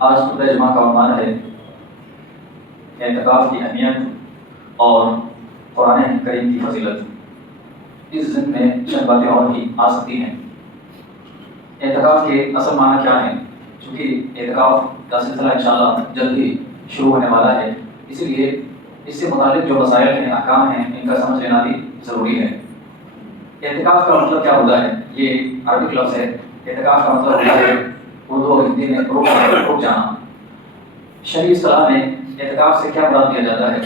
آج خطبہ جمعہ کا عنوان ہے اعتکاف کی اہمیت اور قرآن کریم کی فضیلت۔ اس ضمن میں چند باتیں اور بھی آ سکتی ہیں۔ اعتکاف کے اصل معنی کیا ہیں؟ چونکہ اعتکاف کا سلسلہ انشاءاللہ جلد ہی شروع ہونے والا ہے، اسی لیے اس سے متعلق جو مسائل ہیں، احکام ہیں، ان کا سمجھ لینا بھی ضروری ہے۔ اعتکاف کا مطلب کیا ہوتا ہے؟ یہ عربک لفظ ہے۔ اعتکاف کا مطلب ہوتا ہے اردو اور ہندی میں رک جانا۔ شرعی اصطلاح میں اعتکاف سے کیا مراد لیا جاتا ہے؟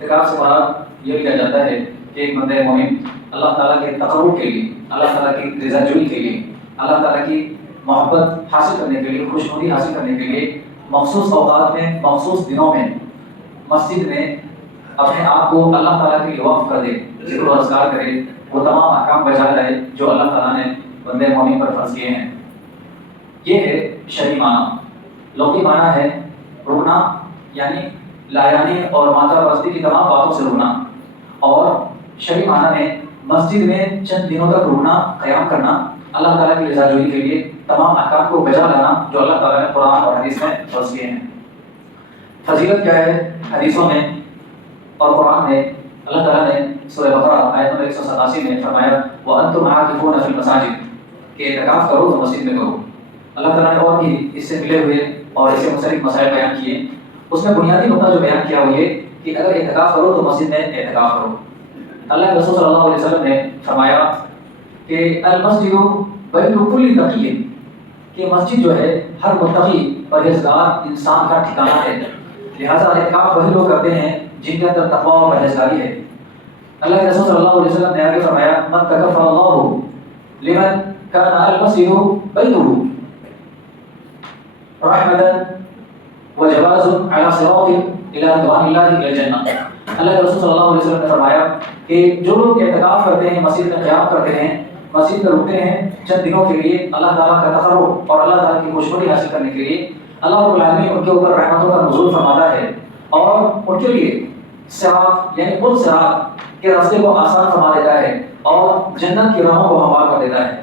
اعتکاف سے مراد یہ لیا جاتا ہے کہ ایک بندہ مومن اللہ تعالیٰ کے تقرب کے لیے، اللہ تعالیٰ کی رضا جوئی کے لیے، اللہ تعالیٰ کی محبت حاصل کرنے کے لیے، خوشنودی حاصل کرنے کے لیے مخصوص اوقات میں، مخصوص دنوں میں مسجد میں اپنے آپ کو اللہ تعالیٰ کے لیے وقف کر دے، ذکر و اذکار کرے، وہ تمام احکام بجا لائے جو اللہ تعالیٰ نے بندے مومن پر فرض کیے ہیں۔ یہ ہے شرعی معنی۔ لغوی معنی ہے رکنا، یعنی لایانی اور ماتا پرستی کی تمام باتوں سے رکنا، اور شرعی معنی میں مسجد میں چند دنوں تک رکنا، قیام کرنا، اللہ تعالیٰ کی رضا جوئی کے لیے تمام احکام کو بجا لانا جو اللہ تعالیٰ نے قرآن اور حدیث میں فرض کیے ہیں۔ فضیلت کیا ہے؟ حدیثوں میں اور قرآن میں اللہ تعالیٰ نے سورہ بقرہ آیت نمبر 187 میں فرمایا وَأَنْتُمْ عَاكِفُونَ فِي الْمَسَاجِدِ کہ اعتکاف کرو تو مسجد میں کرو۔ اللہ تعالیٰ نے اور بھی اس سے ملے ہوئے اور اس سے منسلک مسائل بیان کیے۔ اس میں بنیادی نقطہ جو بیان کیا وہ یہ کہ اگر اعتکاف کرو تو مسجد میں اعتکاف کرو۔ اللہ کے رسول صلی اللہ علیہ وسلم نے فرمایا کہ المسجد بیت کل تقی، کہ مسجد جو ہے ہر متقی پرہیزگار انسان کا ٹھکانہ ہے، لہذا اعتکاف وہی لوگ کرتے ہیں جن کے اندر تقویٰ اور پرہیزگاری ہے۔ اللہ کے رسول صلی اللہ علیہ وسلم نے آگے فرمایا من تکفل اللہ لمن کان المسجد بیتہ رحمتا وجواز علی صراط الى رضوان اللہ الى الجنہ۔ اللہ کے رسول صلی اللہ علیہ وسلم نے فرمایا کہ جو لوگ اعتکاف کرتے ہیں، مسجد میں قیام کرتے ہیں، مسجد میں رکتے ہیں چند دنوں کے لیے اللہ تعالیٰ کا تقرب اور اللہ تعالیٰ کی خوشنودی حاصل کرنے کے لیے، اللہ رب العالمین ان کے اوپر رحمتوں کا نزول فرماتا ہے اور ان کے لیے صراط یعنی پل صراط کے راستے کو آسان فرما دیتا ہے اور جنت کی راہوں کو ہموار کر دیتا ہے۔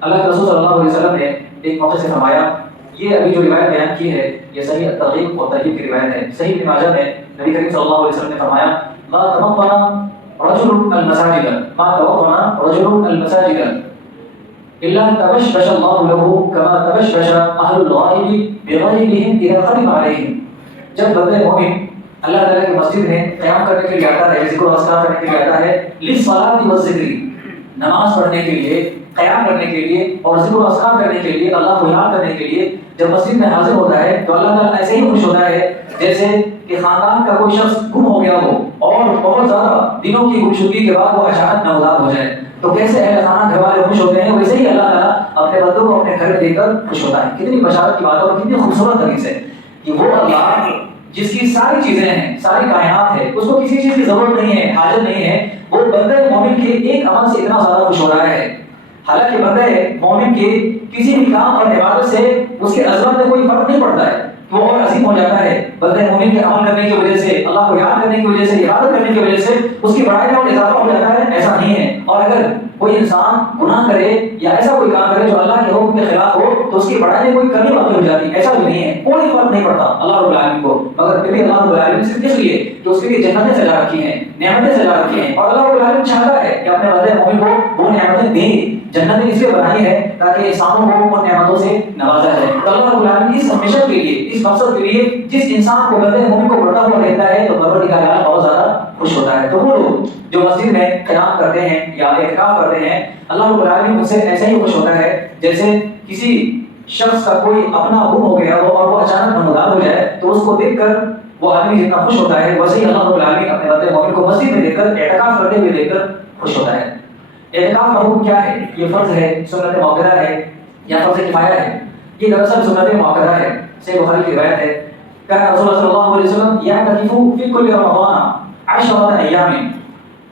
اللہ کے رسول صلی اللہ علیہ وسلم نے ایک موقع سے فرمایا، یہ ابھی جو روایت بیان کی ہے یہ صحیح ترغیب اور ترہیب کی روایت ہے۔ صحیح ابن ماجہ میں نبی کریم صلی اللہ علیہ وسلم نے فرمایا ما تمطن رجل المساجد ما توطن رجل المساجد الا تبشبش الله له كما تبشبش اهل الغائب بغيرهم اذا قدم عليهم۔ جب بندہ مومن اللہ تعالیٰ کی مسجد میں قیام کرنے کے لیے آتا ہے، ذکر و اذکار کرنے کے لیے آتا ہے، للصلاۃ والذکر نماز پڑھنے کے لیے، قیام کرنے کے لیے اور ذکر و اذکار کرنے کے لیے، اللہ کو یاد کرنے کے لیے جب مسجد میں حاضر ہوتا ہے تو اللہ تعالیٰ ایسے ہی خوش ہوتا ہے جیسے کہ خاندان کا کوئی شخص گم ہو گیا ہو اور بہت زیادہ دنوں کی گمشدگی کے بعد وہ اچانک نمودار ہو جائے، تو کیسے اہل خانہ گھر والے خوش ہوتے ہیں، ویسے ہی اللہ تعالیٰ اپنے بندوں کو اپنے گھر دیکھ کر خوش ہوتا ہے۔ کتنی بشارت کی بات ہے اور کتنی خوبصورت حدیث ہے کہ وہ اللہ جس کی ساری چیزیں ہیں، ساری کائنات ہے، اس کو کسی چیز کی ضرورت نہیں ہے، حاجت نہیں ہے، وہ بندے مومن کے ایک عمل سے اتنا زیادہ خوش ہو رہا ہے۔ حالانکہ بندے مومن کے کسی بھی کام اور عبادت سے اس کے عظمت میں کوئی فرق نہیں پڑتا ہے، وہ اور عظیم ہو جاتا ہے۔ بندے مومن کے عمل کرنے کی وجہ سے، اللہ کو یاد کرنے کی وجہ سے، عبادت کرنے کی وجہ سے اس کی بڑائی میں اور اضافہ ہو جاتا ہے، ایسا نہیں ہے۔ اور اگر کوئی انسان گناہ کرے یا ایسا کوئی کام کرے جو اللہ کے حکم کے خلاف ہو تو اس کی بڑائی میں کوئی کمی واقع ہو جاتی ہے، ایسا بھی نہیں ہے، کوئی فرق نہیں پڑتا اللہ رب العالمین کو، مگر پھر بھی اللہ رب العالمین صرف اس لیے کہ اس کے لیے جنتیں سجا رکھی ہیں، نعمتیں سجا رکھی ہیں، اور اللہ رب العالمین چاہتا ہے کہ اپنے بندے مومن کو وہ نعمتیں دیں۔ جنتیں اس لیے بنائی ہے تاکہ انسانوں کو ان نعمتوں سے نوازا جائے۔ تو اللہ رب العالمین اس مشن کے لیے، اس مقصد کے لیے جس انسان کو بندے مومن کو بڑھتا ہوا رہتا ہے تو پروردگار تعالیٰ بہت زیادہ خوش ہوتا ہے۔ تو وہ لوگ جو مسجد میں قیام کرتے ہیں یا اعتکاف کرتے ہیں، اللہ رب العالمین ان سے ایسا ہی خوش ہوتا ہے جیسے کسی شخص کا کوئی اپنا گم ہو گیا ہو اور وہ اچانک نمودار ہو جائے تو اس کو دیکھ کر وہ آدمی جتنا خوش ہوتا ہے، ویسے ہی اللہ رب العالمین اپنے بندے مومن کو مسجد میں دیکھ کر، اعتکاف کرتے ہوئے دیکھ کر خوش ہوتا ہے۔ اعتکاف کا حکم کیا ہے؟ یہ فرض ہے، سنت مؤکدہ ہے یا فرض کفایہ ہے؟ یہ دراصل سنت مؤکدہ ہے۔ صحیح بخاری کی روایت ہے کہ رسول اللہ صلی اللہ علیہ وسلم يعتكف في كل رمضان 10 أيام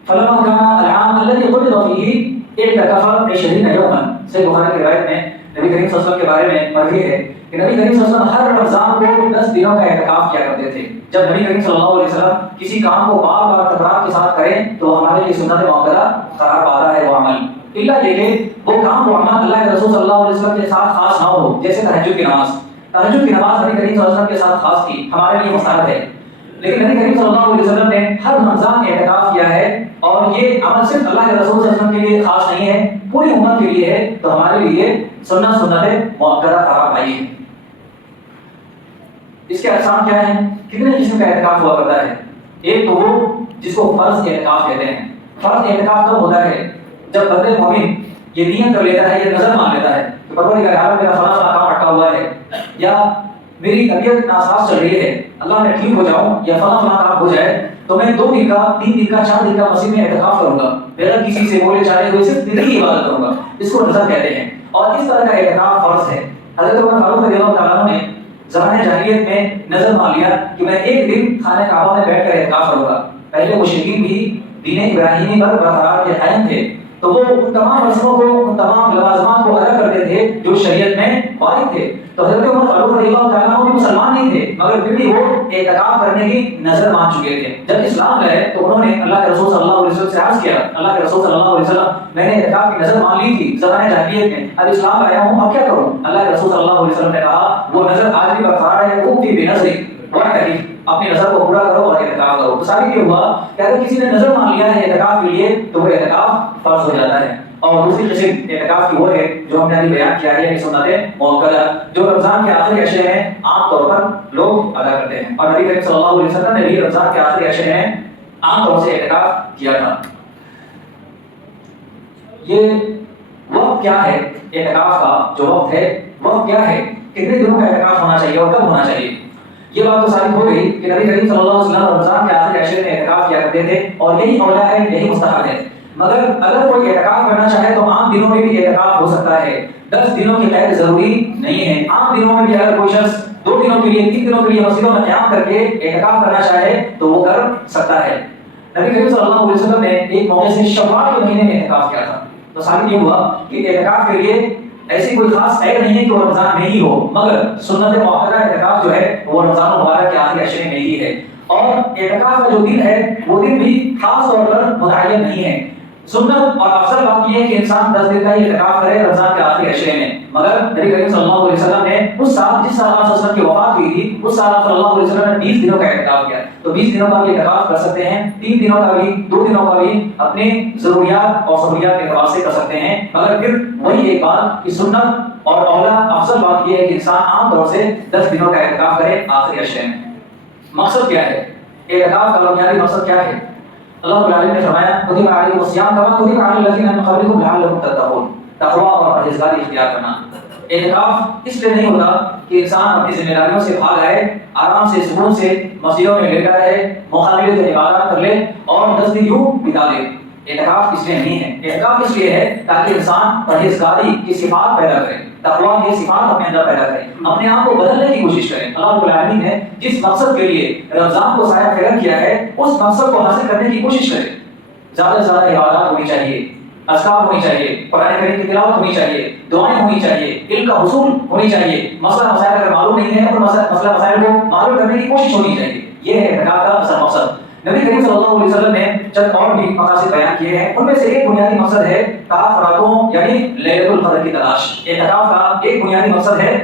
فلما كان العام الذي قبض فيه اعتكف 20 يوما۔ صحیح بخاری کی روایت میں نبی کریم صلی اللہ علیہ وسلم کے بارے میں مروی ہے کہ نبی کریم صلی اللہ علیہ وسلم ہر رمضان کو 10 دنوں کا اعتکاف کیا کرتے تھے۔ جب نبی کریم صلی اللہ علیہ وسلم کسی کام کو بار بار تکرار کے ساتھ کریں تو ہمارے لیے سنت مؤکدہ قرار پاتا ہے وہ عمل، الا یہ کہ وہ کام وہ عمل اللہ کے رسول صلی اللہ علیہ وسلم کے ساتھ خاص نہ ہو، جیسے تہجد کی نماز۔ تہجد کی نماز نبی کریم صلی اللہ علیہ وسلم کے ساتھ خاص تھی، ہمارے لیے مستحب ہے، لیکن نبی کریم صلی اللہ علیہ وسلم نے ہر رمضان اعتکاف کیا ہے، اور یہ عمل صرف اللہ کے رسول صلی اللہ علیہ وسلم کے لیے خاص نہیں ہے، پوری امت کے لیے ہے، تو ہمارے لیے سنت مؤکدہ قرار پائی ہے۔ اس کے اقسام کیا ہیں؟ کتنے قسم کا اعتکاف ہوا کرتا ہے؟ ایک تو وہ جس کو فرض اعتکاف کہتے ہیں۔ فرض اعتکاف کب ہوتا ہے؟ جب بندے مومن یہ نیت کر لیتا ہے، یہ نظر مان لیتا ہے کہ پروردگار عالم میرا فلاں فلاں کام اٹکا ہوا ہے، یا میری طبیعت ناساز چل رہی ہے، اللہ میں ٹھیک ہو جاؤں یا فلاں فلاں کام ہو جائے تو میں 2 دن کا 3 دن کا 4 دن کا مسجد میں اعتکاف کروں گا، بغیر کسی سے بولے چالے ہوئے صرف دل کی عبادت کروں گا، اس کو نظر کہتے ہیں، اور اس طرح کا اعتکاف فرض ہے۔ حضرت عمر فاروق رضی اللہ تعالیٰ عنہ نے زمانہ جاہلیت میں نظر مان لیا کہ میں 1 دن خانہ کعبہ میں بیٹھ کر اعتکاف کروں گا۔ پہلے مشرکین بھی دین ابراہیمی پر برقرار کے قائم تھے، تو وہ ان تمام رسموں کو، ان تمام لوازمات کو ادا کرتے تھے جو شریعت میں وارد تھے۔ تو حضرت عمر فاروق رضی اللہ تعالیٰ عنہ بھی مسلمان نہیں تھے، مگر پھر بھی وہ اعتکاف کرنے کی نظر مان چکے تھے۔ جب اسلام لائے تو انہوں نے اللہ کے رسول صلی اللہ علیہ وسلم سے عرض کیا، اللہ کے رسول صلی اللہ علیہ وسلم میں نے اعتکاف کی نظر مان لی تھی زمانہ جاہلیت میں، اب اسلام آیا ہوں اب کیا کروں؟ اللہ کے رسول صلی اللہ علیہ وسلم نے کہا وہ نظر آج بھی برقرار ہے، اوفی بنظرک واعتکف، اپنی نظر کو پورا کرو اور اعتکاف کرو۔ تو ثابت یہ ہوا کہ اگر کسی نے نظر مان لیا ہے اعتکاف کے لیے تو وہ اعتکاف فرض ہو جاتا ہے۔ اور دوسری قسم اعتکاف کی وہ ہے جو ہم نے ابھی بیان کیا ہے، سنت مؤکدہ، جو رمضان کے آخری عشرے میں عام طور پر لوگ ادا کرتے ہیں، اور نبی کریم صلی اللہ علیہ وسلم نے بھی رمضان کے آخری عشرے میں عام طور سے اعتکاف کیا تھا۔ یہ وقت کیا ہے اعتکاف کا؟ جو وقت ہے، وقت کیا ہے، کتنے دنوں کا اعتکاف ہونا چاہیے اور کب ہونا چاہیے؟ یہ بات تو ثابت ہو گئی کہ نبی کریم صلی اللہ علیہ وسلم رمضان کے آخری عشرے میں اعتکاف کیا کرتے تھے، اور یہی اولا ہے، یہی مستحب ہے۔ مگر اگر کوئی اعتکاف کرنا چاہے تو عام دنوں میں بھی اعتکاف ہو سکتا ہے، 10 دنوں کی قید ضروری نہیں ہے۔ عام دنوں میں بھی اگر کوئی شخص 2 دنوں کے لیے 3 دنوں کے لیے مسجدوں میں قیام کر کے اعتکاف کرنا چاہے تو وہ کر سکتا ہے۔ نبی کریم صلی اللہ علیہ وسلم نے ایک موقع سے شوال کے مہینے میں اعتکاف کیا تھا، تو ثابت یہ ہوا کہ اعتکاف کے لیے ایسی کوئی خاص قید نہیں ہے کہ وہ رمضان میں ہی ہو، مگر سنت مؤکدہ اعتکاف جو ہے وہ رمضان المبارک کے آخری عشرے میں ہی ہے، اور اعتکاف کا جو دن ہے وہ دن بھی خاص طور پر متعین نہیں ہے۔ سنت اور افضل بات یہ ہے کہ انسان 10 دن کا ہی اعتکاف کرے رمضان کے آخری عشرے میں، مگر نبی کریم صلی اللہ علیہ وسلم نے اس سال جس سال آپ صلی اللہ علیہ وسلم کی وفات ہوئی تھی اس سال آپ صلی اللہ علیہ وسلم نے 20 دنوں کا اعتکاف کیا، تو 20 دنوں کا بھی اعتکاف کر سکتے ہیں، 3 دنوں کا بھی 2 دنوں کا بھی اپنے ضروریات اور سہولیات کے اعتبار سے کر سکتے ہیں، مگر پھر وہی ایک بات کہ سنت اور اولا افضل بات یہ ہے کہ انسان عام طور سے 10 دنوں کا اعتکاف کرے آخری عشرے میں۔ مقصد کیا ہے اعتکاف کا؟ بنیادی مقصد کیا ہے؟ اللہ رب العالمین نے فرمایا کتب علیکم الصیام کما کتب علی الذین من قبلکم لعلکم تتقون، تقوی اور پرہیزگاری اختیار کرنا۔ اعتکاف اس لیے نہیں ہوتا کہ انسان اپنی ذمہ داریوں سے بھاگ آئے، آرام سے سکون سے مسجدوں میں لیٹا رہے، مخالفت عبادات کر لے اور 10 دن یوں بتا دے۔ اعتکاف اس لیے نہیں ہے، اعتکاف اس لیے ہے تاکہ انسان پرہیزگاری کی صفات پیدا کرے، تقویٰ کی صفات اپنے اندر پیدا کرے، اپنے آپ کو بدلنے کی کوشش کرے۔ اللہ رب العالمین نے جس مقصد کے لیے رمضان کو سایہ خیرت کیا ہے اس مقصد کو حاصل کرنے کی کوشش کرے۔ زیادہ سے زیادہ عبادات ہونی چاہیے، اذکار ہونی چاہیے، قرآن کریم کی تلاوت ہونی چاہیے، دعائیں ہونی چاہیے، علم کا حصول ہونی چاہیے، مسئلہ مسائل اگر معلوم نہیں ہے اور مسئلہ مسائل کو معلوم کرنے کی کوشش ہونی چاہیے۔ یہ ہے اعتکاف کا اصل مقصد۔ نبی کریم صلی اللہ علیہ وسلم نے چند اور بھی مقاصد بیان کیے ہیں، ان میں سے ایک بنیادی مقصد ہے طاعت راتوں یعنی لیلۃ القدر کی تلاش۔ اعتکاف کا ایک بنیادی مقصد ہے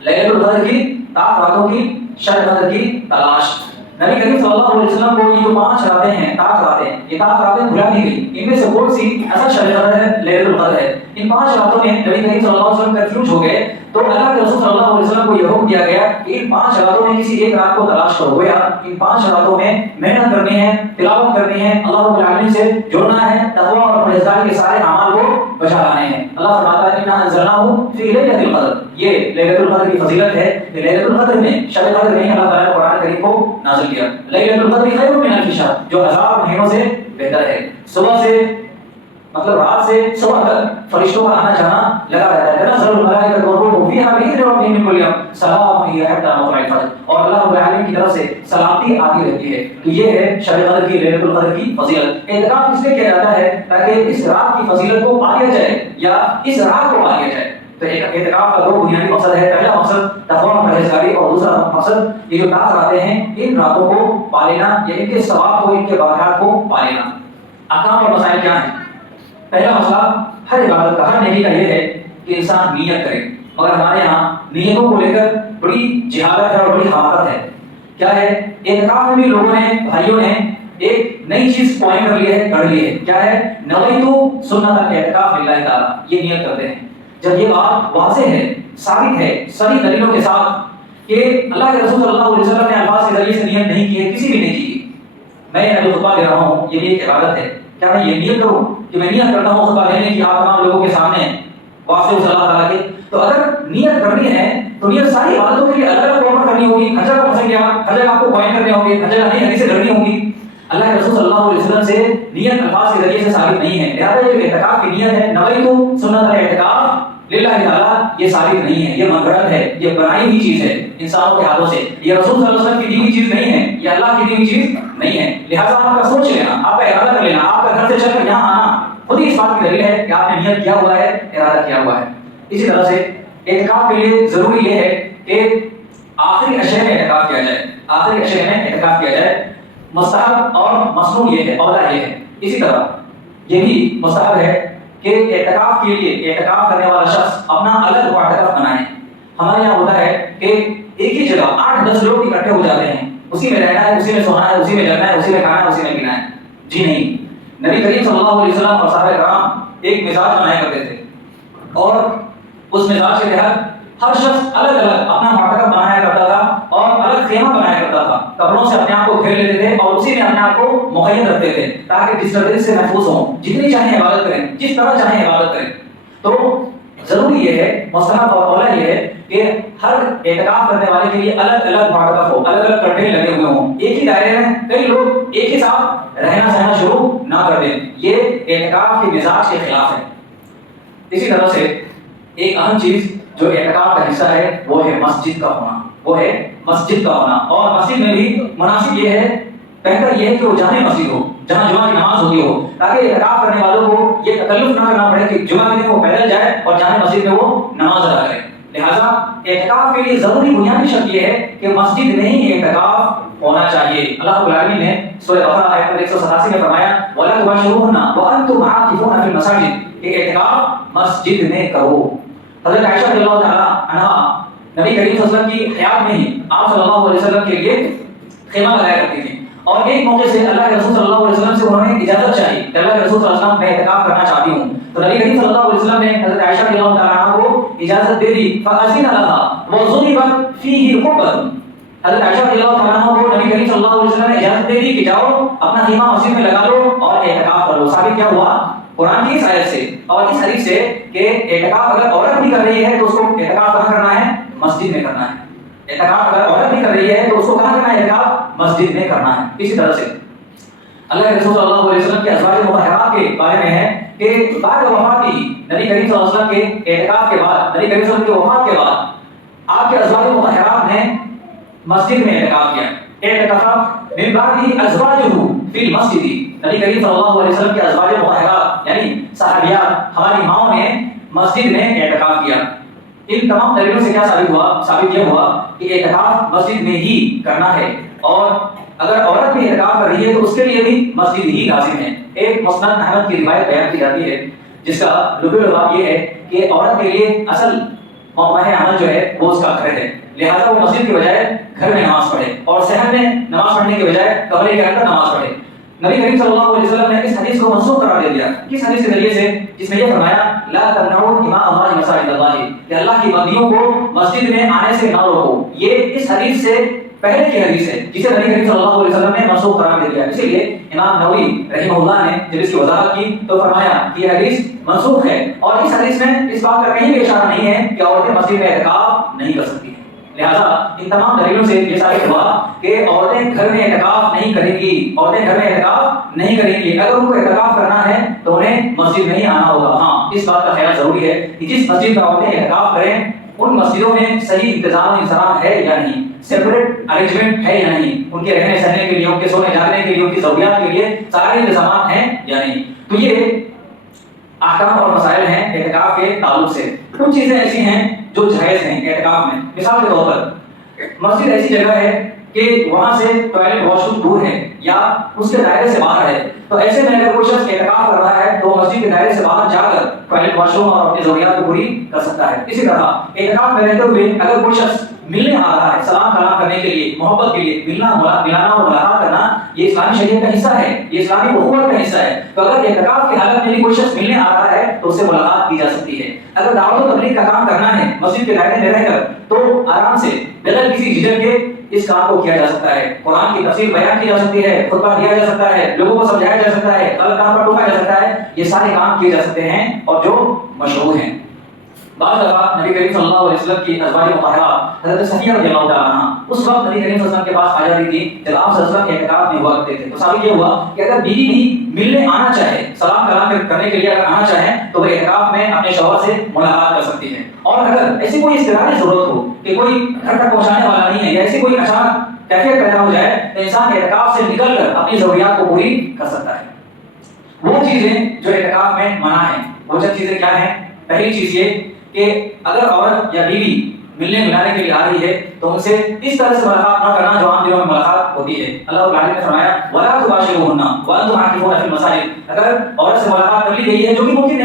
لیلۃ القدر کی، طاعت راتوں کی، شب قدر کی تلاش۔ نبی کریم صلی اللہ علیہ وسلم کو یہ جو 5 راتیں ہیں طاعت راتیں، یہ طاعت راتیں بھلا دی گئی، ان میں سے کون سی اصل شب قدر ہے؟ لیلۃ القدر ہے۔ ان 5 راتوں میں نبی کریم صلی اللہ علیہ وسلم کنفیوز ہو گئے تو اللہ کے رسول صلی اللہ علیہ وسلم کو یہ حکم دیا گیا کہ ان 5 راتوں میں کسی ایک رات کو تلاش کرو، گویا ان 5 راتوں میں محنت کرنی ہے، تلاوت کرنی ہے، اللہ رب العالمین سے جڑنا ہے، تقویٰ اور پرہیزگاری کے سارے اعمال کو بچا لانے ہیں۔ اللہ فرماتا ہے انا انزلناہ فی لیلۃ القدر، یہ لیلۃ القدر کی فضیلت ہے کہ لیلۃ القدر میں، شب قدر میں اللہ تعالیٰ نے قرآن کریم کو نازل کیا۔ لیلۃ القدر خیر من الف شہر، جو 1000 مہینوں سے بہتر ہے۔ صبح سے مطلب رات سے صبح تک فرشتوں کا آنا جانا لگا رہتا ہے۔ تنزل الملائکۃ والروح فیہا بإذن ربہم من کل امر سلام ہی حتی مطلع الفجر، اور اللہ رب العالمین کی طرف سے سلامتی آتی رہتی ہے۔ تو یہ ہے شب قدر کی، لیلۃ القدر کی فضیلت۔ اعتکاف اس لیے کیا جاتا ہے تاکہ اس رات کی فضیلت کو پا لیا جائے یا اس رات کو پا لیا جائے۔ تو اعتکاف کا 2 بنیادی مقصد ہے، پہلا مقصد تقویٰ اور پرہیزگاری، اور دوسرا مقصد یہ جو رات راتیں ہیں ان راتوں کو پا لینا، یا ان کے ثواب کو، ان کے برکات کو پا لینا۔ احکام اور مسائل کیا ہیں؟ پہلا مسئلہ ہر عبادت کا، ہر نیکی کا یہ ہے کہ انسان نیت کرے۔ مگر ہمارے یہاں نیتوں کو لے کر بڑی جہالت ہے اور بڑی حماقت ہے۔ کیا ہے؟ اعتکاف میں بھی لوگوں نے، بھائیوں نے ایک نئی چیز پوائنٹ کر لی ہے، کر لی ہے۔ کیا ہے؟ نویتو سنت الاعتکاف للہ تعالی، یہ نیت کرتے ہیں۔ جب یہ بات واضح ہے، ثابت ہے صحیح دلیلوں کے ساتھ کہ اللہ کے رسول صلی اللہ علیہ وسلم نے الفاظ کے ذریعے سے نیت نہیں کی ہے، کسی بھی نے کی ہے۔ میں ابھی خطبہ دے رہا ہوں، یہ بھی ایک عبادت ہے۔ کیا میں یہ نیت کروں کہ میں نیت کرتا ہوں خطبہ دینے کی آپ تمام لوگوں کے سامنے واسطے صلی اللہ تعالیٰ کے؟ تو اگر نیت کرنی ہے تو نیت ساری عبادتوں کے لیے الگ الگ طور پر کرنی ہوگی۔ ہر جگہ پھنسیں گے آپ، ہر جگہ آپ کو قائم کرنے ہوں گے، ہر جگہ نئی حدیثیں کرنی ہوں گی۔ اللہ کے رسول صلی اللہ علیہ وسلم سے نیت الفاظ کے ذریعے سے ثابت نہیں ہے، لہٰذا یہ اعتکاف کی نیت ہے نویتو سنت الاعتکاف للہ تعالی، یہ ثابت نہیں ہے، یہ منگڑت ہے، یہ بنائی ہوئی چیز ہے انسانوں کے ہاتھوں سے، یہ رسول صلی اللہ علیہ وسلم کی دی ہوئی چیز نہیں ہے، یہ اللہ کی دی ہوئی چیز نہیں ہے۔ لہٰذا آپ کا سوچ لینا، آپ کا ارادہ کر لینا، آپ کا گھر سے چل کر یہاں آنا خود ہی اس بات کی دلیل ہے کہ آپ نے نیت کیا ہوا ہے، ارادہ کیا ہوا ہے۔ اسی طرح سے اعتکاف کے لیے ضروری یہ ہے کہ آخری عشرے میں اعتکاف کیا جائے، آخری عشرے میں اعتکاف کیا جائے۔ مستحب اور مسنون یہ ہے، اولا یہ ہے۔ اسی طرح یہ بھی مستحب ہے کہ اعتکاف کے لیے اعتکاف کرنے والا شخص اپنا الگ معتکف بنائے۔ ہمارے یہاں ہوتا ہے کہ ایک ہی جگہ 8-10 لوگ اکٹھے ہو جاتے ہیں، اسی میں رہنا ہے، اسی میں سونا ہے، اسی میں جگنا ہے، اسی میں کھانا ہے، اسی میں پینا ہے۔ جی نہیں، نبی کریم صلی اللہ علیہ وسلم اور صحابہ کرام ایک مزاج بنایا کرتے تھے، اور اس مزاج کے تحت ہر شخص الگ الگ اپنا معتکف بنایا کرتا تھا اور الگ خیمہ بنایا کرتا تھا، کپڑوں سے اپنے آپ کو گھیر لیتے تھے اور اسی میں اپنے آپ کو مقید رکھتے تھے تاکہ ڈسٹربنس سے محفوظ ہوں، جتنی چاہیں عبادت کریں، جس طرح چاہیں عبادت کریں۔ تو ضروری یہ ہے، مستحب اور اولا یہ ہے کہ ہر اعتکاف کرنے والے کے لیے الگ الگ معتکف ہو، الگ الگ کرٹین لگے ہوئے ہوں، ایک ہی دائرے میں کئی لوگ ایک ہی ساتھ رہنا سہنا شروع نہ کر دیں، یہ اعتکاف کے مزاج کے خلاف ہے۔ اسی طرح سے ایک اہم چیز جو اعتکاف کا حصہ ہے وہ ہے مسجد کا ہونا، وہ ہے مسجد کا ہونا، اور مسجد میں بھی مناسب یہ ہے، بہتر یہ ہے کہ وہ جامع مسجد ہو جہاں جمعہ کی نماز ہوتی ہو، تاکہ اعتکاف کرنے والوں کو یہ تکلف نہ کرنا پڑے کہ جمعہ کے دن وہ پیدل جائے اور جامع مسجد میں وہ نماز ادا کرے۔ لہٰذا اعتکاف کے لیے ضروری بنیادی شرط یہ ہے کہ مسجد میں ہی اعتکاف ہونا چاہیے۔ اللہ رب العالمین نے سورہ بقرہ آیت نمبر 187 میں فرمایا وَلَا تُبَاشِرُوهُنَّ وَأَنْتُمْ عَاكِفُونَ فِي الْمَسَاجِدِ، کہ اعتکاف مسجد میں کرو۔ حضرت عائشہ رضی اللہ تعالیٰ عنہا نبی کریم صلی اللہ علیہ وسلم کی حیات میں ہی آپ صلی اللہ علیہ وسلم کے لیے خیمہ لگایا کرتی تھی، اور ایک موقع سے اللہ کے رسول صلی اللہ علیہ وسلم سے انہوں نے اجازت چاہی کہ اللہ کے رسول صلی اللہ علیہ وسلم میں اعتکاف کرنا چاہتی ہوں، تو نبی کریم صلی اللہ علیہ وسلم نے حضرت عائشہ رضی اللہ تعالیٰ عنہا کو اجازت دے دی، فَأَذِنَ لَهَا وَضُرِبَتْ فِيهِ الْخُطَّةُ۔ حضرت عائشہ رضی اللہ تعالیٰ عنہ کو نبی کریم صلی اللہ علیہ وسلم نے اجازت دے دی کہ جاؤ اپنا خیمہ مسجد میں لگا لو اور اعتکاف کرو۔ ثابت کیا ہوا؟ قرآن کی اس آیت سے اور اس حدیث سے کہ اعتکاف اگر عورت بھی کر رہی ہے تو اس کو اعتکاف کہاں کرنا ہے؟ مسجد میں کرنا ہے۔ اعتکاف اگر عورت بھی کر رہی ہے تو اس کو کہاں کرنا ہے؟ اعتکاف مسجد میں کرنا ہے۔ اسی طرح سے اللہ کے رسول صلی اللہ علیہ وسلم کے ازواج مطہرات کے بارے میں ہے کہ بعد وفات ہی نبی کریم صلی اللہ علیہ وسلم کے اعتکاف کے بعد، نبی کریم صلی اللہ علیہ وسلم کی وفات کے بعد آپ کے ازواج مطہرات نے مسجد میں اعتکاف کیا۔ اعتکاف من بعد ازواجہ فی المسجد، نبی کریم صلی اللہ علیہ وسلم کے ازواج مطہرات یعنی صحابیات ہماری ماؤں نے مسجد میں اعتکاف کیا۔ ان تمام دلیلوں سے کیا ثابت ہوا؟ ثابت یہ ہوا کہ اعتکاف مسجد میں ہی کرنا ہے، اور اگر عورت بھی اعتکاف کر رہی ہے تو اس کے لیے بھی مسجد ہی لازم ہے۔ ایک مسند احمد کی روایت بیان کی جاتی ہے جس کا لب لباب یہ ہے کہ عورت کے لیے اصل موقع عمل جو ہے وہ اس کا گھر ہے، لہٰذا وہ مسجد کے بجائے گھر میں نماز پڑھے اور صحن میں نماز پڑھنے کے بجائے کمرے کے اندر نماز پڑھے۔ نبی کریم صلی اللہ علیہ وسلم نے اس حدیث کو منسوخ قرار دے دیا، کس حدیث کے ذریعے سے؟ جس میں یہ فرمایا لا تمنعوا اماء اللہ مساجد اللہ، کہ اللہ کی بندیوں کو مسجد میں آنے سے نہ روکو۔ یہ اس حدیث سے پہلے کی حدیث ہے جسے نبی کریم صلی اللہ علیہ وسلم نے منسوخ قرار دے دیا۔ اسی لیے امام نووی رحمہ اللہ نے جب اس کی وضاحت کی تو فرمایا کہ یہ حدیث منسوخ ہے، اور اس حدیث میں اس بات کا کہیں بھی اشارہ نہیں ہے کہ عورتیں مسجد میں اعتکاف نہیں کر سکتی ہیں۔ لہذا ان تمام دلیلوں سے یہ ثابت ہوا کہ عورتیں گھر میں اعتکاف نہیں کریں گی، عورتیں گھر میں اعتکاف نہیں کریں گی۔ اگر ان کو اعتکاف کرنا ہے تو انہیں مسجد میں ہی آنا ہوگا۔ ہاں، اس بات کا خیال ضروری ہے کہ جس مسجد میں عورتیں اعتکاف کریں ان مسجدوں میں صحیح انتظام و انتظام ہے یا نہیں، سیپریٹ ارینجمنٹ ہے یا نہیں، ان کے رہنے سہنے کے لیے، ان کے سونے جاگنے کے لیے، ان کی ضروریات کے لیے سارے انتظامات ہیں یا نہیں۔ تو یہ احکام اور مسائل ہیں اعتکاف کے تعلق سے۔ کچھ چیزیں ایسی ہیں جو جائز ہیں اعتکاف میں، مثال کے طور پر مسجد ایسی جگہ ہے کہ کہ وہاں سے ٹوائلٹ واش روم دور ہے یا اس کے دائرے سے باہر ہے، تو ایسے میں اگر کوئی شخص اعتکاف کر رہا ہے تو مسجد کے دائرے سے باہر جا کر ٹوائلٹ واش روم اور اپنی ضروریات کو پوری کر سکتا ہے۔ اسی طرح اعتکاف میں رہتے ہوئے اگر کوئی شخص ملنے آ رہا ہے سلام کلام کرنے کے لیے، محبت کے لیے، ملانا اور ملاقات کرنا یہ اسلامی شریعت کا حصہ ہے، یہ اسلامی اخوت کا حصہ ہے، تو اگر اعتکاف کی حالت میں بھی کوئی شخص ملنے آ رہا ہے تو اس سے ملاقات کی جا سکتی ہے۔ اگر دعوت و تبلیغ کا کام کرنا ہے مسجد کے دائرے میں رہ کر تو آرام سے بغیر کسی جھجک کے اس کام کو کیا جا سکتا ہے، قرآن کی تفسیر بیان کی جا سکتی ہے، خطبہ دیا جا سکتا ہے، لوگوں کو سمجھایا جا سکتا ہے، غلط کام پر ٹوکا جا سکتا ہے، یہ سارے کام کیے جا سکتے ہیں اور جو مشروع ہیں۔ بعض دفعہ نبی کریم صلی اللہ علیہ وسلم کی ازواج مطہرات حضرت صفیہ رضی اللہ تعالیٰ عنہ اس وقت نبی کریم صلی اللہ علیہ وسلم کے پاس آ جاتی تھی جب آپ صلی اللہ علیہ وسلم اعتکاف میں ہوا کرتے تھے، تو ثابت یہ ہوا کہ اگر بیوی بھی ملنے آنا چاہے، سلام کلام کرنے کے لیے اگر آنا چاہے تو وہ اعتکاف میں اپنے شوہر سے ملاقات کر سکتی ہے۔ اور اگر ایسی کوئی اضطراری ضرورت ہو کہ کوئی گھر تک پہنچانے والا نہیں ہے یا ایسی کوئی اچانک کیفیت پیدا ہو جائے تو انسان اعتکاف سے نکل کر اپنی ضروریات کو پوری کر سکتا ہے۔ وہ چیزیں جو اعتکاف میں منع ہیں، وہ چند چیزیں کیا ہیں؟ پہلی چیز یہ کہ اگر عورت یا بیوی ملنے ملانے کے لیے آ رہی ہے تو ان سے اس طرح سے ملاقات نہ کرنا جو عام دنوں میں ملاقات ہوتی ہے۔ اللہ تعالیٰ نے فرمایا وَلَا تُبَاشِرُوهُنَّ وَأَنْتُمْ عَاكِفُونَ فِي الْمَسَاجِدِ، اگر عورت سے ملاقات کر لی گئی ہے جو کہ ممکن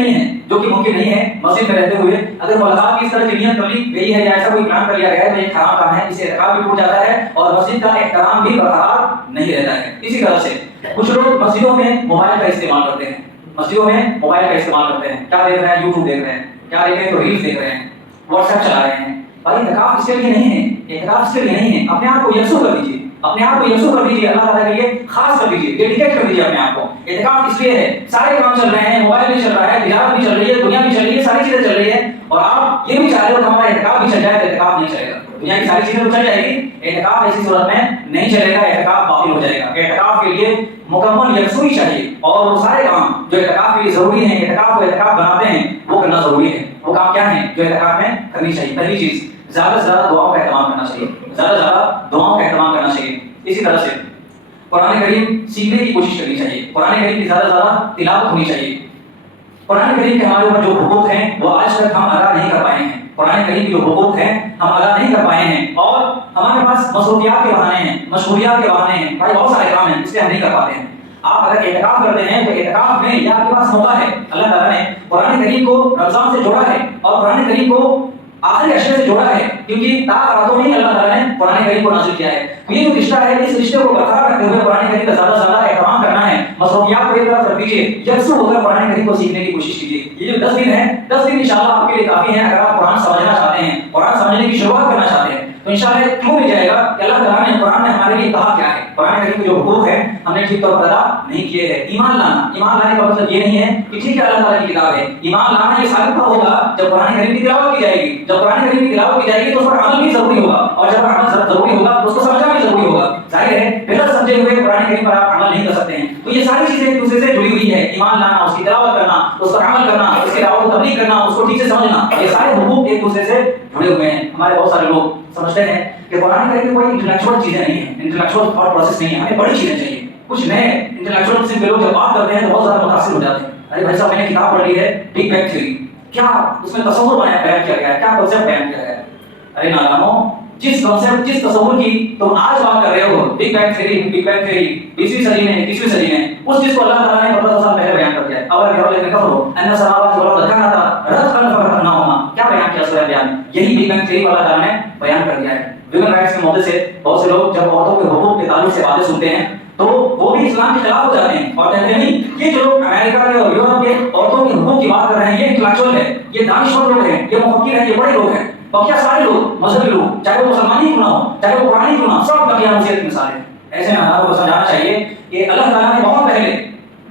نہیں ہے مسجد میں رہتے ہوئے، اگر ملاقات کی اس طرح کی نیت کر لی گئی ہے یا ایسا کوئی پلان کر لیا گیا ہے تو یہ حرام کام ہے، اس سے اعتکاف بھی ٹوٹ جاتا ہے اور مسجد کا احترام بھی برقرار نہیں رہتا ہے۔ اسی طرح سے کچھ لوگ مسجدوں میں موبائل کا استعمال کرتے ہیں، کیا دیکھ رہے ہیں؟ یوٹیوب دیکھ رہے ہیں، کیا دیکھ رہے ہیں تو ریلز دیکھ رہے ہیں، واٹس ایپ چلا رہے ہیں۔ بھائی اعتکاف اس کے لیے نہیں ہے، اعتکاف اس کے لیے نہیں ہے، اپنے آپ کو یکسو کر دیجیے، اللہ تعالیٰ کے لیے خاص کر دیجیے، ڈیڈیکیٹ کر دیجیے اپنے آپ کو۔ اعتکاف اس لیے ہے، سارے کام چل رہے ہیں، موبائل بھی چل رہا ہے، تجارت بھی چل رہی ہے، دنیا بھی چل رہی ہے، ساری چیزیں چل رہی ہیں اور آپ یہ بھی چاہ رہے ہو کہ ہمارا اعتکاف بھی چل جائے تو اعتکاف نہیں چلے گا۔ دنیا کی ساری چیزیں تو چل جائے گی، اعتکاف ایسی صورت میں نہیں چلے گا، اعتکاف باطل ہو جائے گا۔ اعتکاف کے لیے مکمل یکسوئی چاہیے اور وہ سارے کام جو اعتکاف کے لیے ضروری ہیں، اعتکاف کو اعتکاف بناتے ہیں، وہ کرنا ضروری ہے۔ وہ کام کیا ہیں جو اعتکاف میں کرنی چاہیے؟ پہلی چیز زیادہ سے زیادہ دعاؤں کا اہتمام کرنا چاہیے، اسی طرح سے قرآن کریم سیکھنے کی کوشش کرنی چاہیے، قرآن کریم کی زیادہ سے زیادہ تلاوت ہونی چاہیے۔ قرآن کریم کے ہمارے اوپر جو حقوق ہیں وہ آج تک ہم ادا نہیں کر پائے ہیں، قرآن کریم کے جو حقوق ہیں ہم ادا نہیں کر پائے ہیں اور ہمارے پاس مصروفیات کے بہانے ہیں، مشغولیات کے بہانے ہیں، بھائی بہت سارے کام ہیں اس لیے ہم نہیں کر پاتے ہیں۔ آپ اگر اعتکاف کرتے ہیں تو اعتکاف میں یہ آپ کے پاس موقع ہے، اللہ تعالیٰ نے قرآن کریم کو رمضان سے جوڑا ہے اور قرآن کریم کو آخری اشرے سے جوڑا ہے، کیونکہ راتوں میں ہی اللہ تعالیٰ نے قرآن کریم کو نازل کیا ہے۔ یہ جو رشتہ ہے اس رشتے کو برقرار رکھتے ہوئے قرآن کریم کا زیادہ سے زیادہ اہتمام کرنا ہے، مصروفیات کو ایک طرف رکھ دیجیے، یکسو ہو کر قرآن کریم کو سیکھنے کی کوشش کیجیے۔ یہ جو 10 دن ہیں 10 دن انشاءاللہ آپ کے لیے کافی ہیں۔ اگر آپ قرآن سمجھنا چاہتے ہیں، قرآن سمجھنے کی شروعات کرنا چاہتے ہیں تو انشاءاللہ کیوں نہیں جائے گا کہ اللہ تعالیٰ نے قرآن میں ہمارے لیے کہا کیا ہے، قرآن کریم کے جو حقوق ہیں ہم نے ٹھیک طور پر ادا نہیں کیے ہیں۔ ایمان لانے کا مطلب یہ نہیں ہے کہ ٹھیک ہے اللہ تعالیٰ کی کتاب ہے، ایمان لانا یہ ثابت کب ہوگا جب قرآن کریم کی تلاوت کی جائے گی، جب قرآن کریم کی تلاوت کی جائے گی تو اس پر عمل بھی ضروری ہوگا اور جب عمل ضروری ہوگا تو اس کو سمجھنا بھی ضروری ہوگا۔ ظاہر ہے بغیر سمجھے ہوئے قرآن کریم پر آپ عمل نہیں کر سکتے ہیں، تو یہ ساری چیزیں ایک دوسرے سے جڑی ہوئی ہے، ایمان لانا، اس کی تلاوت کرنا، اس پر عمل کرنا، اس کی دعوت و تبلیغ کرنا، اس کو ٹھیک سے سمجھنا، یہ سارے حقوق ایک دوسرے سے جڑے ہوئے ہیں۔ ہمارے بہت سارے لوگ سمجھتے ہیں کہ قرآن کریم میں کوئی انٹلیکچوئل چیزیں نہیں ہیں، انٹلیکچوئل تھاٹ پروسیس نہیں ہے، ہمیں بڑی چیزیں چاہیے۔ کچھ نئے انٹلیکچوئل قسم کے لوگ جب بات کرتے ہیں تو بہت زیادہ متاثر ہو جاتے ہیں، ارے بھائی صاحب میں نے کتاب پڑھ لی ہے بگ بینگ تھیوری، کیا اس میں تصور بیان کیا گیا ہے، کیا کنسیپٹ بیان کیا گیا ہے؟ ارے نادانو، جس کنسیپٹ جس تصور کی تم آج بات کر رہے ہو، بگ بینگ تھیوری 20ویں صدی میں 21ویں صدی میں، اس چیز کو اللہ تعالیٰ نے 1400 سال پہلے بیان کر دیا ہے۔ اور ان السماوات والارض كانتا رتقا ففتقناهما، کیا بیان کیا سورہ بیان؟ یہی بگ بینگ تھیوری اللہ تعالیٰ نے بیان کر دیا ہے۔ ہیومن رائٹس کے معاملے سے بہت سے لوگ جب عورتوں کے حقوق کے تعلق سے باتیں سنتے ہیں تو وہ بھی اسلام کے خلاف ہو جاتے ہیں اور کہتے ہیں نہیں یہ جو لوگ امریکہ کے اور یورپ کے عورتوں کے حقوق کی بات کر رہے ہیں یہ انٹلیکچوئل ہے، یہ دانشور لوگ ہیں، یہ مفکر ہیں، یہ بڑے لوگ ہیں۔ اور کیا سارے لوگ مذہبی لوگ، چاہے وہ مسلمان ہی کیوں نہ ہو، چاہے وہ قرآن ہی کیوں نہ ہو، سب بقیہ نصیحت کی مثال ہے۔ ایسے نادانوں کو سمجھانا چاہیے کہ اللہ تعالیٰ نے بہت پہلے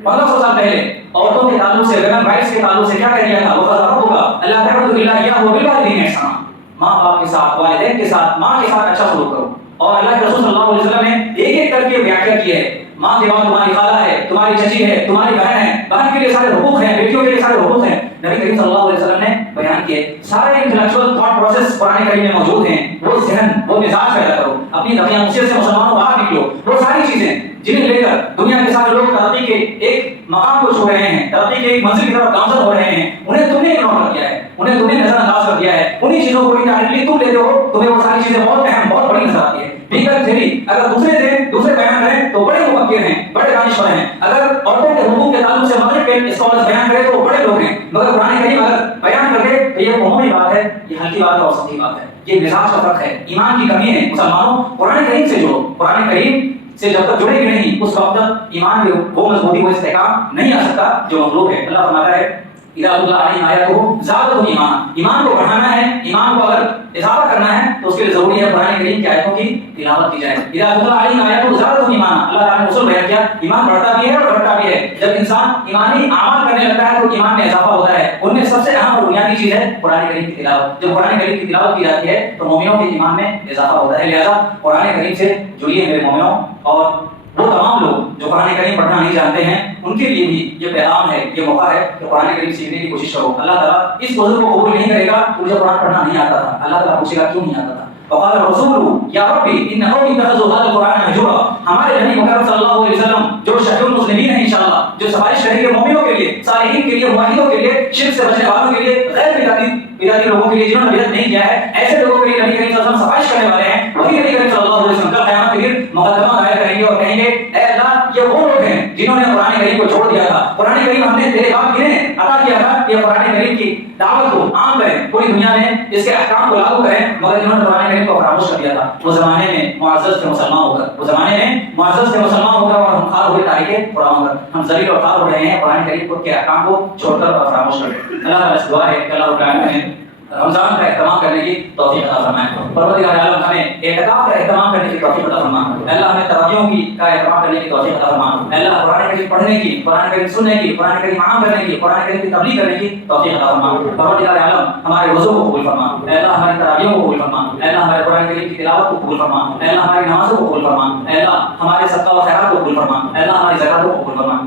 1500 سال پہلے عورتوں کے تعلق سے، ویمن رائٹس کے تعلق سے کیا کہہ دیا تھا؟ وَقَضَىٰ رَبُّكَ أَلَّا تَعْبُدُوا إِلَّا إِيَّاهُ وَبِالْوَالِدَيْنِ إِحْسَانًا، ماں باپ کے ساتھ، والدین کے ساتھ، ماں کے ساتھ اچھا سلوک کرو۔ اور اللہ کے رسول صلی اللہ علیہ وسلم نے ایک ایک کر کے بیان کی ہے، ماں کے بعد تمہاری خالہ ہے، تمہاری چچی ہے، تمہاری بہن ہے، بہن کے لیے سارے حقوق ہیں، بیٹیوں کے لیے سارے حقوق ہیں، نبی کریم صلی اللہ علیہ وسلم نے بیان کیے۔ سارے انٹلیکچوئل تھاٹ پروسیس قرآن کریم میں موجود ہیں، وہ ذہن، وہ مزاج پیدا کرو، اپنی دقیانوسیت سے مسلمانوں باہر نکلو۔ وہ ساری چیزیں جنہیں لے کر دنیا کے سارے لوگ ترقی کے ایک مقام کو چھو رہے ہیں، ترقی کے ایک منزل کی طرف گامزن ہو رہے ہیں، انہیں تم نے اگنور کر دیا ہے، انہیں تم نے نظر انداز کر دیا ہے، انہی چیزوں کو انڈائریکٹلی تم لیتے ہو، تمہیں وہ ساری چیزیں بہت اہم، بہت بڑی نظر آتی ہے۔ دیگر تھیری اگر دوسرے دیں دوسرے بیان کریں تو بڑے مفکر ہیں بڑے دانشور ہیں، اگر عورتوں کے حقوق کے تعلق سے مغرب کے اسکالرز بیان کریں تو بڑے لوگ ہیں، مگر قرآن کریم اگر بیان کر دے تو یہ عمومی بات ہے، یہ ہلکی بات ہے اور سطحی بات ہے، یہ مزاج کا فرق ہے، ایمان کی کمی ہے۔ مسلمانوں قرآن کریم سے جڑو، قرآن کریم سے جب تک جڑے گی نہیں اس وقت تک ایمان میں وہ مضبوطی وہ استحکام نہیں آ سکتا جو مطلوب ہے۔ اللہ فرماتا ہے اذا تتلی علیہم آیاتہ زادتہم ایمانا، ایمان کو بڑھانا ہے، ایمان کو اگر اضافہ کرنا ہے تو اس کے لیے ضروری ہے قرآن کریم کی آیتوں کی تلاوت کی جائے۔ اذا تتلی علیہم آیاتہ زادتہم ایمانا، اللہ تعالیٰ نے اصول بیان کیا ایمان بڑھتا بھی ہے اور گھٹتا بھی ہے۔ جب انسان ایمانی اعمال کرنے لگتا ہے تو ایمان میں اضافہ ہوتا ہے، ان میں سب سے اہم اور بنیادی چیز ہے قرآن کریم کی تلاوت۔ جب قرآن کریم کی تلاوت کی جاتی ہے تو مومنوں کے ایمان میں اضافہ ہوتا ہے، لہذا قرآن کریم سے جڑیے میرے مومنوں، اور وہ تمام لوگ جو قرآن کریم پڑھنا نہیں جانتے ہیں ان کے لیے بھی یہ پیغام ہے، یہ موقع ہے کہ قرآن کریم سیکھنے کی کوشش کرو۔ اللہ تعالیٰ اس عذر کو قبول نہیں کرے گا تجھے قرآن پڑھنا نہیں آتا تھا، اللہ تعالیٰ پوچھے گا کیوں نہیں آتا تھا۔ وقال الرسول یا ربی ان قومی اتخذوا هذا القرآن مهجورا، ہمارے نبی مکرم صلی اللہ علیہ وسلم جو شفیع المسلمین ہیں انشاءاللہ، جو سفارش کریں گے مومنوں کے لیے، صالحین کے لیے، موحدوں کے لیے، شرک سے بچنے والوں کے لیے، غیر بدعتی لوگوں کے لیے جنہوں نے بدعت نہیں کیا ہے، ایسے لوگوں کے لیے نبی کریم صلی اللہ علیہ وسلم سفارش کرنے والے ہیں۔ وہی نبی کریم صلی اللہ علیہ وسلم کل قیامت کے دن مقدمہ دائر کریں گے اور کہیں گے اے اللہ یہ وہ لوگ ہیں جنہوں نے قرآن کریم کو چھوڑ دیا تھا، قرآن کریم ہم نے تیرے بعد انہیں عطا کیا تھا کہ قرآن کریم کی دعوت کو عام کریں، پوری دنیا میں اس کے احکام کو لاگو کریں، مگر انہوں نے قرآن کریم کو فراموش کر دیا تھا۔ وہ زمانے میں معزز تھے مسلمان ہو کر، وہ زمانے میں معزز تھے مسلمان ہو کر، اور ہم خار ہوئے تاریخ قرآن ہو کر، ہم ذلیل اور خار ہو رہے ہیں قرآن کریم کو کے احکام کو چھوڑ کر اور فراموش کر کے۔ اللہ تعالیٰ سے دعا ہے کہ اللہ رب العالمین رمضان کا اہتمام کرنے کی توفیق عطا فرمائے، پروردگار عالم ہمیں اعتکاف کا اہتمام کرنے کی توفیق عطا فرمائے، اللہ ہمیں تراویحوں کی کا اہتمام کرنے کی توفیق عطا فرمائے، اللہ قرآن کریم پڑھنے کی، قرآن کریم سننے کی، قرآن کریم عام کرنے کی، قرآن کریم کی تبلیغ کرنے کی توفیق عطا فرمائے، پروردگار عالم ہمارے وضو کو قبول فرما، اللہ ہماری تراویحوں کو قبول فرما، اللہ ہمارے قرآن کریم کی تلاوت کو قبول فرما، اللہ ہماری نمازوں کو قبول فرما، اللہ ہمارے صدقہ و خیرات کو قبول فرما، اللہ ہماری زکات کو قبول فرما۔